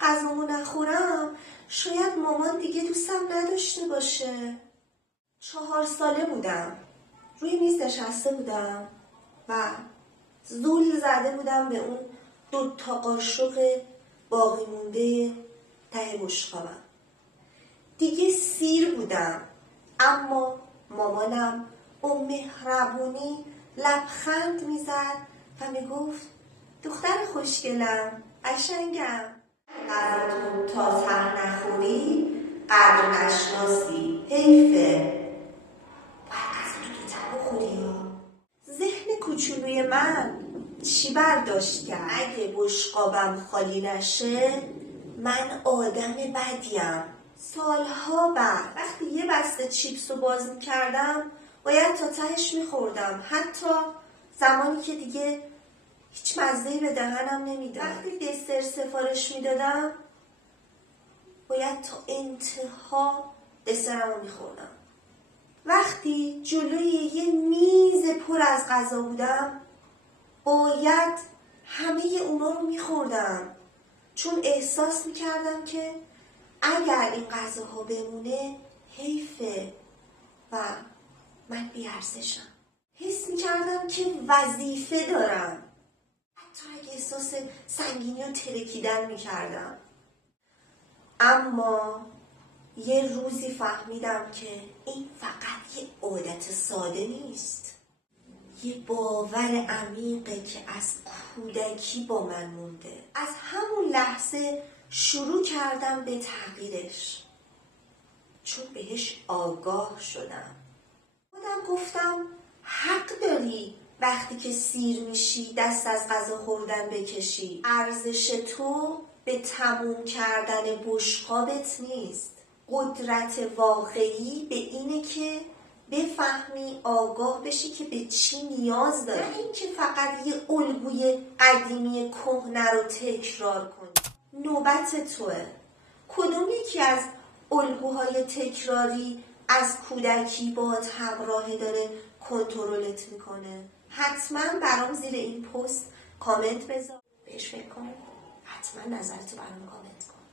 غذامو نخورم شاید مامان دیگه دوستم نداشته باشه. 4 ساله بودم، روی میز نشسته بودم و زول زده بودم به اون 2 قاشق باقی مونده ته بشقابم. دیگه سیر بودم، اما مامانم با مهربونی لبخند میزد و میگفت دختر خوشگلم، قشنگم، غذاتون تا ته نخوری قدر نشناسی، حیفه، باید غذاتون تو ته بخوری ها. ذهن کوچولوی من چی برداشت کرد؟ اگه بشقابم خالی نشه من آدم بدیم. سالها بعد وقتی یه بسته چیپس رو باز میکردم باید تا تهش میخوردم، حتی زمانی که دیگه هیچ مزه‌ای به دهنم نمیداد. وقتی دسر سفارش میدادم باید تا انتها دسرم رو میخوردم. وقتی جلوی یه میز پر از غذا بودم باید همه اونا رو میخوردم، چون احساس میکردم که اگر این غذاها بمونه حیفه و من بی‌ارزشم. حس میکردم که وظیفه دارم، حتی اگه احساس سنگینی و ترکیدن میکردم. اما یه روزی فهمیدم که این فقط یه عادت ساده نیست، یه باور عمیقه که از کودکی با من مونده. از همون لحظه شروع کردم به تغییرش، چون بهش آگاه شدم. خودم گفتم حق داری وقتی که سیر میشی دست از غذا خوردن بکشی. ارزش تو به تموم کردن بشقابت نیست. قدرت واقعی به اینه که بفهمی، آگاه بشی که به چی نیاز داری، نه این که فقط یه الگوی قدیمی کهنه رو تکرار کنی. نوبت توه. کدوم یکی از الگوهای تکراری از کودکی باهات همراهه داره کنترلت میکنه؟ حتما برام زیر این پست کامنت بذار، بهش فکر کن، حتما نظرتو برام کامنت کن.